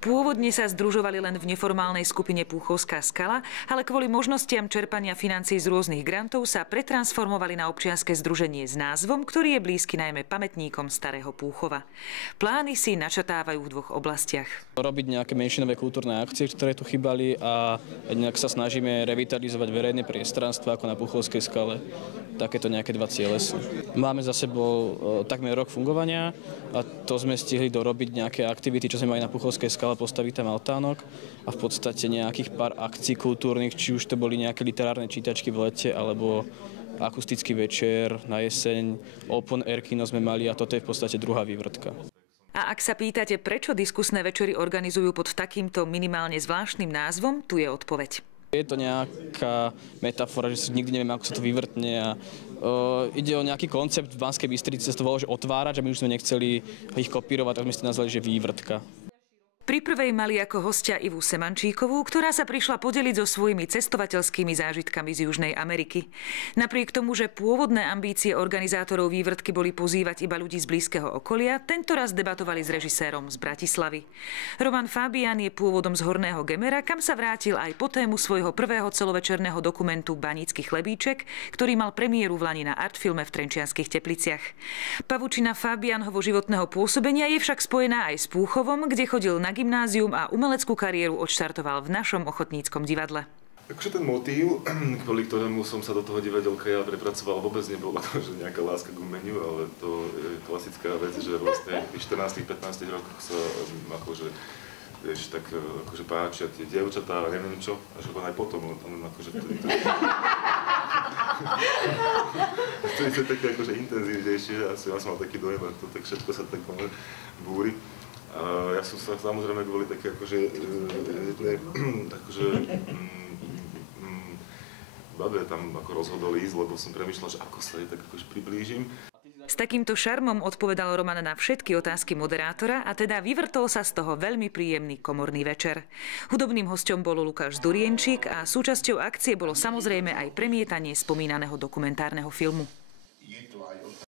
Pôvodne sa združovali len v neformálnej skupine Púchovská skala, ale kvôli možnostiam čerpania financií z rôznych grantov sa pretransformovali na občianske združenie s názvom, ktorý je blízky najmä pamätníkom starého Púchova. Plány si načrtávajú v dvoch oblastiach. Robiť nejaké menšinové kultúrne akcie, ktoré tu chýbali, a nejak sa snažíme revitalizovať verejné priestranstvo ako na Púchovskej skale. Takéto nejaké dva ciele sú. Máme za sebou takmer rok fungovania a to sme stihli dorobiť nejaké aktivity, čo sme mali na Púchovskej skale, postaviť tam altánok a v podstate nejakých pár akcií kultúrnych, či už to boli nejaké literárne čítačky v lete alebo akustický večer na jeseň, open air kino sme mali a toto je v podstate druhá vývrtka. A ak sa pýtate, prečo diskusné večery organizujú pod takýmto minimálne zvláštnym názvom, tu je odpoveď. Je to nejaká metafora, že si nikdy neviem, ako sa to vyvrtne a ide o nejaký koncept v Banskej Bystrici, sa to volalo, že otvárač, a my už sme nechceli ich kopírovať, tak sme si nazvali, že vývrtka. Pri prvej mali ako hostia Ivu Semančíkovú, ktorá sa prišla podeliť so svojimi cestovateľskými zážitkami z Južnej Ameriky. Napriek tomu, že pôvodné ambície organizátorov vývrtky boli pozývať iba ľudí z blízkeho okolia, tentoraz debatovali s režisérom z Bratislavy. Roman Fabián je pôvodom z Horného Gemera, kam sa vrátil aj po tému svojho prvého celovečerného dokumentu Banícky chlebíček, ktorý mal premiéru v lani na Artfilme v Trenčianskych Tepliciach. Pavučina Fabiánhovo životného pôsobenia je však spojená aj s Púchovom, kde chodil na gymnázium a umeleckú kariéru odštartoval v našom ochotníckom divadle. Takže ten motív, kvôli ktorému som sa do toho divadelka ja prepracoval, vôbec nebola to, že nejaká láska k umeniu, ale to je klasická vec, že vlastne v 14-15 rokoch sa akože, vieš, tak akože páčia tie dievčatá a neviem čo, až aj potom, len akože to je také akože intenzívnejšie, ja som mal taký dojem, a to tak všetko sa tak búri. Ja som sa samozrejme kvôli také akože babe tam ako rozhodol ísť, lebo som premýšľal, že ako sa jej tak akože priblížim. S takýmto šarmom odpovedal Roman na všetky otázky moderátora a teda vyvrtol sa z toho veľmi príjemný komorný večer. Hudobným hosťom bol Lukáš Zdurienčík a súčasťou akcie bolo samozrejme aj premietanie spomínaného dokumentárneho filmu. Je to aj